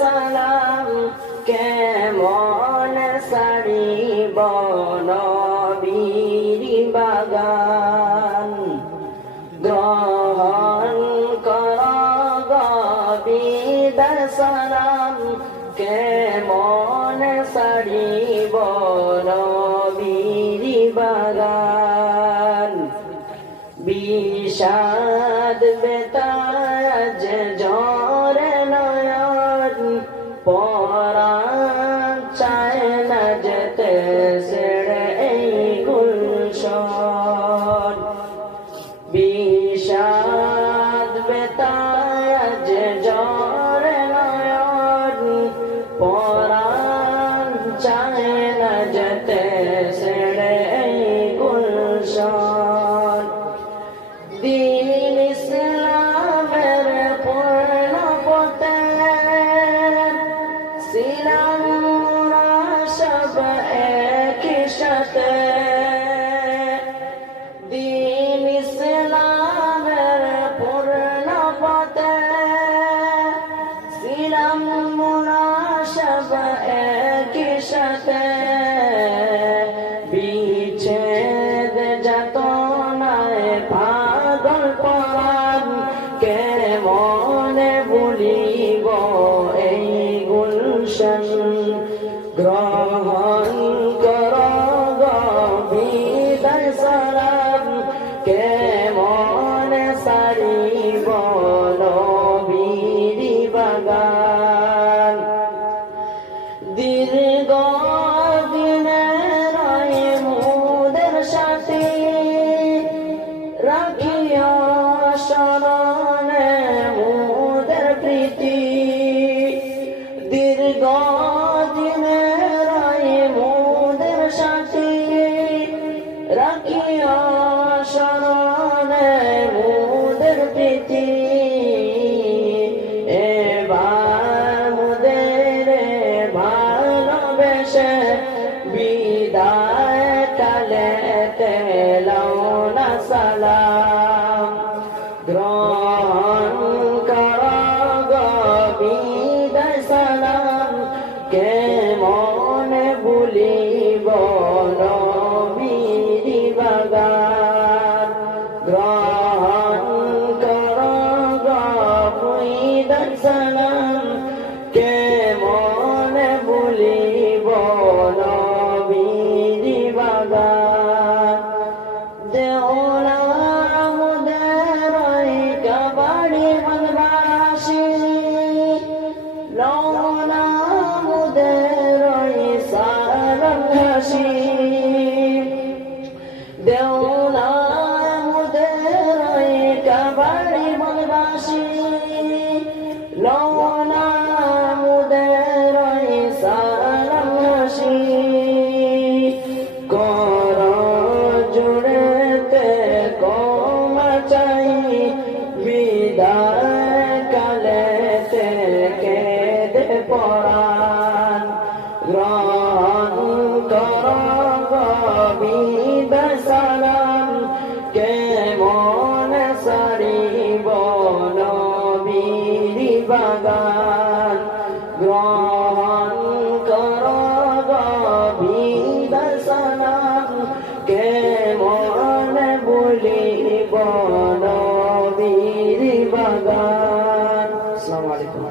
সালাম কেমন সারিব নবীর বাগান গ্রহণ কর বিদায় সালাম কেমন সারিব নবীর বাগান বিষাদ বেতাজ ঝরে নয়ন পরাণ চায় না যেতে ছেড়ে এই গুলশন বিষাদ বেতাজ ঝরে নয়ন পরাণ চায় না যেতে ছেড়ে এই গুলশন দিন ইসলামের পূর্ণ পথে ছিলাম মোরা সব একই সাথে দিন ইসলামের পূর্ণ পথে ছিলাম মোরা সব একই সাথে বিচ্ছেদ যাতনায় পাগল পরাণ কেমন ভুলিব এই গুলশন গ্রহণ কর বিদায় সালাম কেমন সারিব নবীর বাগান দীর্ঘ দিনের মোদের সাথে রাখিয়া শরণে মোদের প্রীতি দীর্ঘ দিনের মোদের সাথে রাখিয়া শরণে মোদের প্রীতি এবার মোদের ভালোবেসে বিদায় কালে তেলাও না সালাম গ্রহণ কর বিদায় সালাম কেমন ভুলিব নবীর বাগান গ্রহণ কর বিদায় সালাম কেমন ভুলিব নবীর বাগান দেওনা মুদের কাবাড়ি মনবাসী লওনা মুদের সালাম হাসি দেওনা মুদের কাবাড়ি মনবাসী লওনা মুদের সালাম হাসি কর জুড়েতে কমা চাই বিদায় কালেতে কেঁদে পরাণ গ্রহণ কর বিদায় সালাম কেমন সারিব নবীর বাগান গ্রহণ কর বিদায় সালাম কেমন ভুলিব নবীর বাগান। আসসালামু আলাইকুম।